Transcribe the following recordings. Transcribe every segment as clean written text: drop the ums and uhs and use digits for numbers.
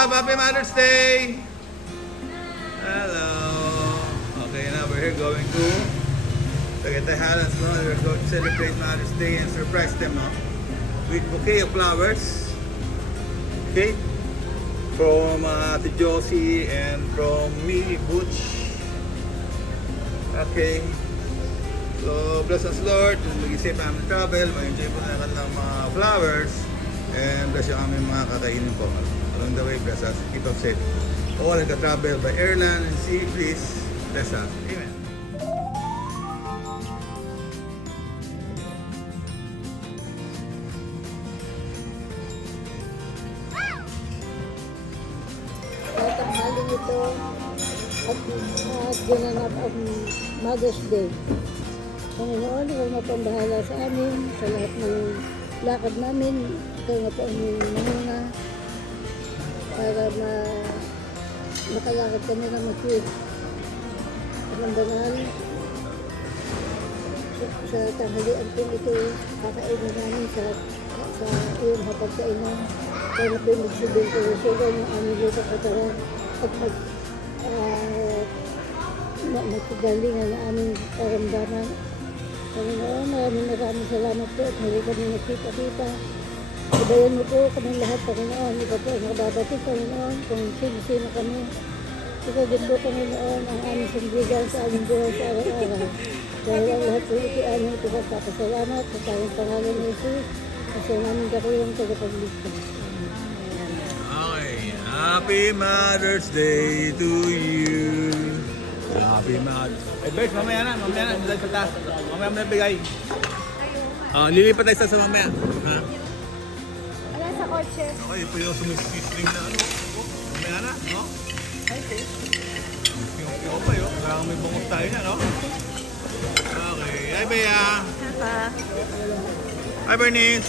love. Happy Mother's Day. Hello. Okay, now we're here going to Tagaytay Highlands. No? We're going to celebrate Mother's Day and surprise them, no? With bouquet of flowers. Okay. From Ate Josie and from me, Butch. Okay. So, bless us Lord. Kung mag-isip namin travel, mag-enjoy po na kanilang mga flowers. And bless yung aming mga kakainin po. Along the way, bless us. Keep us safe. All that travel by airline and sea, please bless us. Amen. Tanghali ito at ginanap ang Mother's Day. Panginoon, ikaw na po ang bahala sa amin, sa lahat ng lakad namin, ikaw na po ang mamuna para makalakad kami na mag-tweet. Ang banal, sa tanghalian po ito, kakainin namin sa iyong hapagkainan. Kaya na po yung magsibing kalusugan ng aming lutang katawan at magpagalingan na aming karamdaman. Panginoon, maraming salamat po at muli kami nagkita-kita. Ibayan mo po kami lahat, Panginoon. Ikaw po ang nakababatid, Panginoon, kung sino-sino kami. Ikaw din po, Panginoon, ang aming sandigan sa aming buhay sa araw-araw. Dahil ang lahat po ito aming ipagpapasalamat sa tayong pangalan ni Jesus. Kasi namin dakayong tagapagligtas. Okay. Happy Mother's Day to you. Happy Mother's Day. Eh, Bert, mamaya na. Dahil sa taas. Mamaya mo na bigay. Lilipat tayo sa mamaya. Ha? Wala sa kotse. Okay, ito yung sumisling na ano. Mamaya na, no? Okay. Yung pa yun. Kailangan may bungos tayo na, no? Okay. Hi, Bea. Hi, Bernice.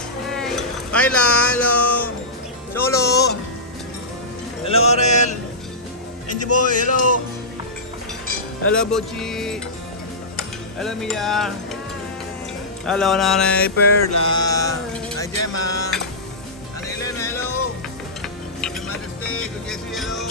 Hi, La. Hello. Solo. Hello, Aurel. Angie Boy. Hello. Hello, Bochi. Hello, Mia. Hello, Nanay Perla. Hi, Gemma. Ate Elena, hello. Happy Mother's Day. Good Jessie, hello.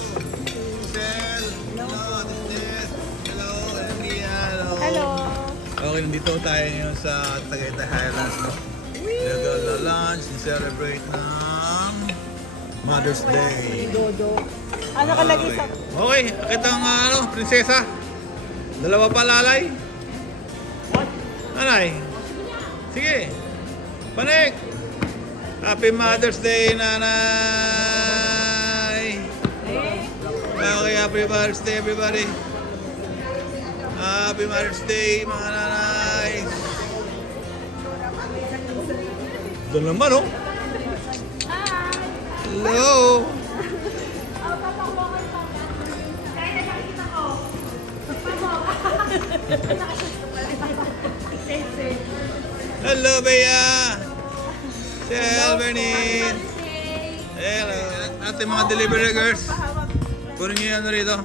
Sel. Hello, Ate Tess. Hello, Mia. Hello. Hello. Okay, nandito tayo ngayon sa Tagaytay Highlands. No? We'll go lunch and celebrate ng Mother's Day. Dodo. Ano ka lagi sa... Okay, kitang prinsesa. Dalawa pa lalay. Nanay. Sige. Panik. Happy Mother's Day, nanay. Okay, happy Mother's Day, everybody. Happy Mother's Day, mga nanay. Doon naman, oh. Hello. Hello, Bea. Sel, Bernice. Hello. Ate mga delivery girls. Kunin niyo yan rito.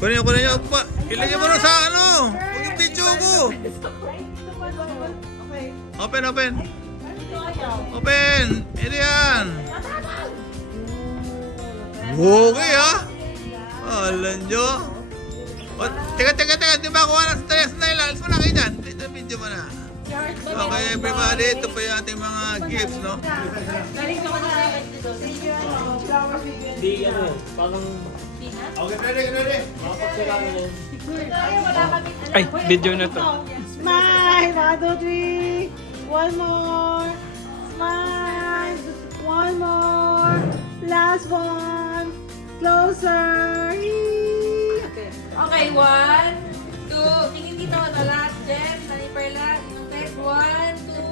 Kunin niyo. Ilagay mo na sa ano. Huwag yung video ko. Open. Ito yan. Okay, ha? Alam nyo. Teka. Di ba kuha na sa tayo sa nila? Alis mo na kayo dyan. Ito video mo na. Okay, everybody. Ito pa yung ating mga gifts, no? Di ano eh, parang Okay, ready. ay, video na to. Smile! 1, 2, 3. One more. Smile. One more. Last one. Closer. Okay, 1, 2. Tingin dito ka lahat, Jem. Nani Perla. Okay, 1, 2.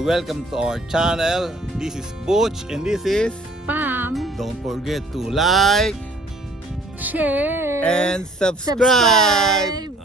welcome to our channel. This is Butch and this is... Pam, Don't forget to like share, and subscribe.